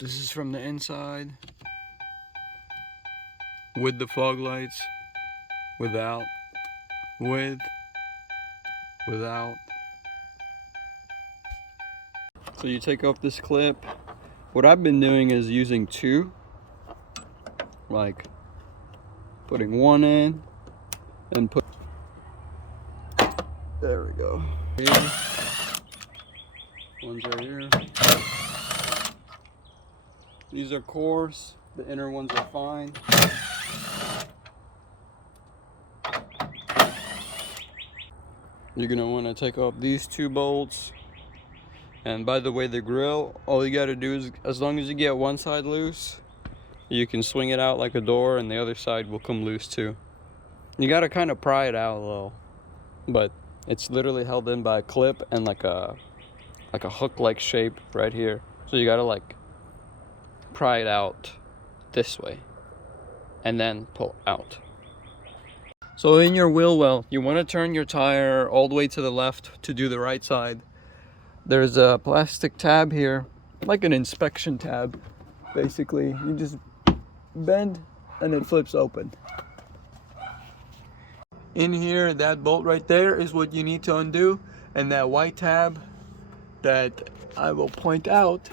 This is from the inside. With the fog lights. Without. With. Without. So you take off this clip. What I've been doing is using two. Like putting one in and put. There we go. Here. One's right here. These are coarse. The inner ones are fine. You're gonna want to take off these two bolts. And by the way, the grill, all you gotta do is, as long as you get one side loose, you can swing it out like a door and the other side will come loose too. You gotta kind of pry it out a little, but it's literally held in by a clip and like a hook-like shape right here. So you gotta like pry it out this way and then pull out. So in your wheel well, you want to turn your tire all the way to the left to do the right side. There's a plastic tab here, like an inspection tab. Basically, you just bend and it flips open. In here, that bolt right there is what you need to undo, and that white tab that I will point out,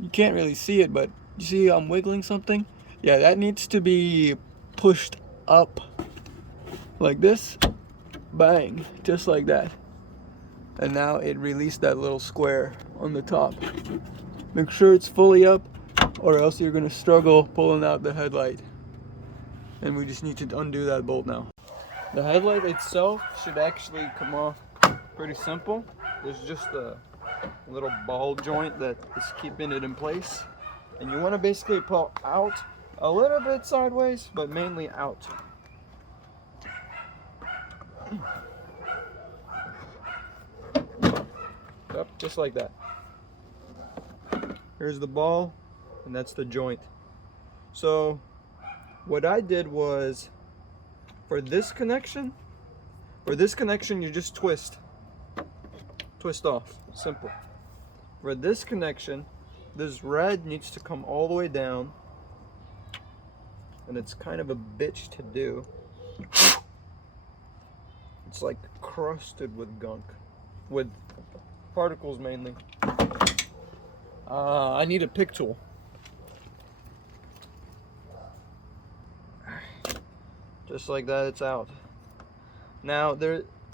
you can't really see it, but you see I'm wiggling something? Yeah, that needs to be pushed up like this. Bang, just like that. And now it released that little square on the top. Make sure it's fully up, or else you're gonna struggle pulling out the headlight. And we just need to undo that bolt now. The headlight itself should actually come off pretty simple. There's just a little ball joint that is keeping it in place. And you want to basically pull out a little bit sideways, but mainly out. Yep, just like that. Here's the ball, and that's the joint. So what I did was, for this connection, you just twist off, simple. For this connection, this red needs to come all the way down, and it's kind of a bitch to do. It's like crusted with gunk, with particles mainly. I need a pick tool. Just like that, it's out. Now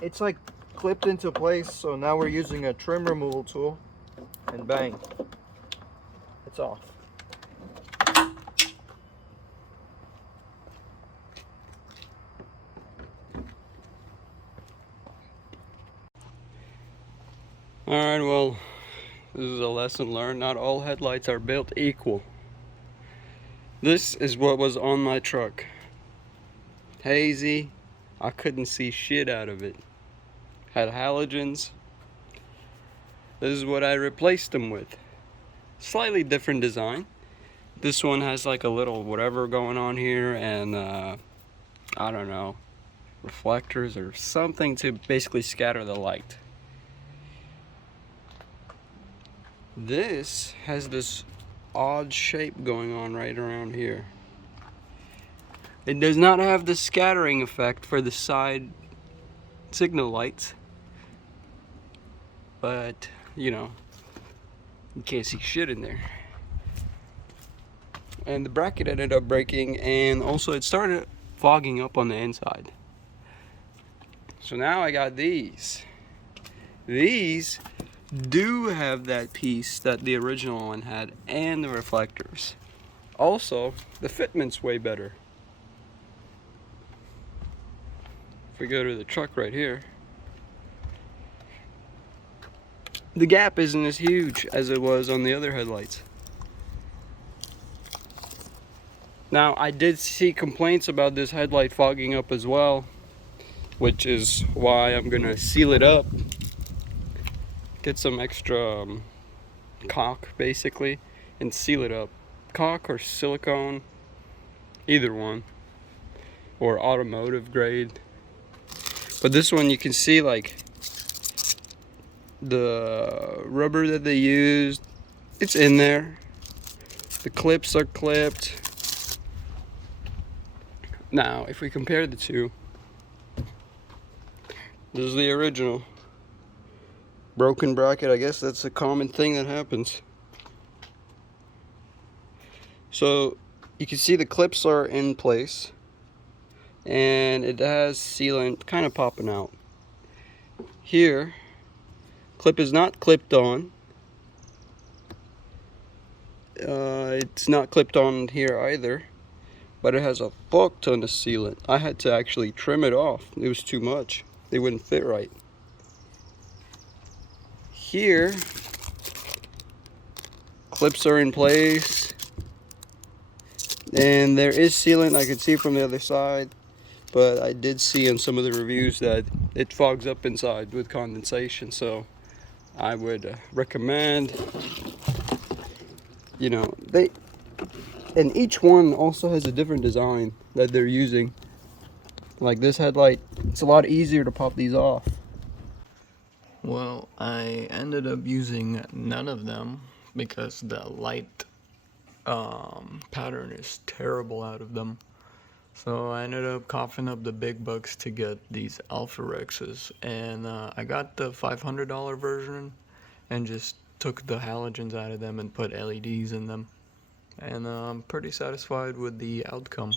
it's like clipped into place, so now we're using a trim removal tool, and bang, it's off. Alright, well, this is a lesson learned. Not all headlights are built equal. This is what was on my truck. Hazy, I couldn't see shit out of it. Had halogens. This is what I replaced them with. Slightly different design. This one has like a little whatever going on here, and I don't know, reflectors or something to basically scatter the light. This has this odd shape going on right around here. It does not have the scattering effect for the side signal lights, but you know, you can't see shit in there. And the bracket ended up breaking, and also it started fogging up on the inside. So now I got these. These do have that piece that the original one had, and the reflectors. Also, the fitment's way better. If we go to the truck right here, the gap isn't as huge as it was on the other headlights. Now, I did see complaints about this headlight fogging up as well, which is why I'm gonna seal it up. Get some extra caulk basically and seal it up. Caulk or silicone, either one, or automotive grade. But this one, you can see like the rubber that they used, it's in there, The clips are clipped. Now, if we compare the two, this is the original. Broken bracket, I guess that's a common thing that happens. So you can see the clips are in place and it has sealant kind of popping out. Here, clip is not clipped on. It's not clipped on here either, but it has a fuck ton of sealant. I had to actually trim it off. It was too much. They wouldn't fit right. Here, clips are in place, and there is sealant. I could see from the other side, but I did see in some of the reviews that it fogs up inside with condensation, so I would recommend, you know, and each one also has a different design that they're using. Like this headlight, it's a lot easier to pop these off. Well, I ended up using none of them because the light pattern is terrible out of them. So I ended up coughing up the big bucks to get these alpharexes, and I got the $500 version and just took the halogens out of them and put LEDs in them, and I'm pretty satisfied with the outcome.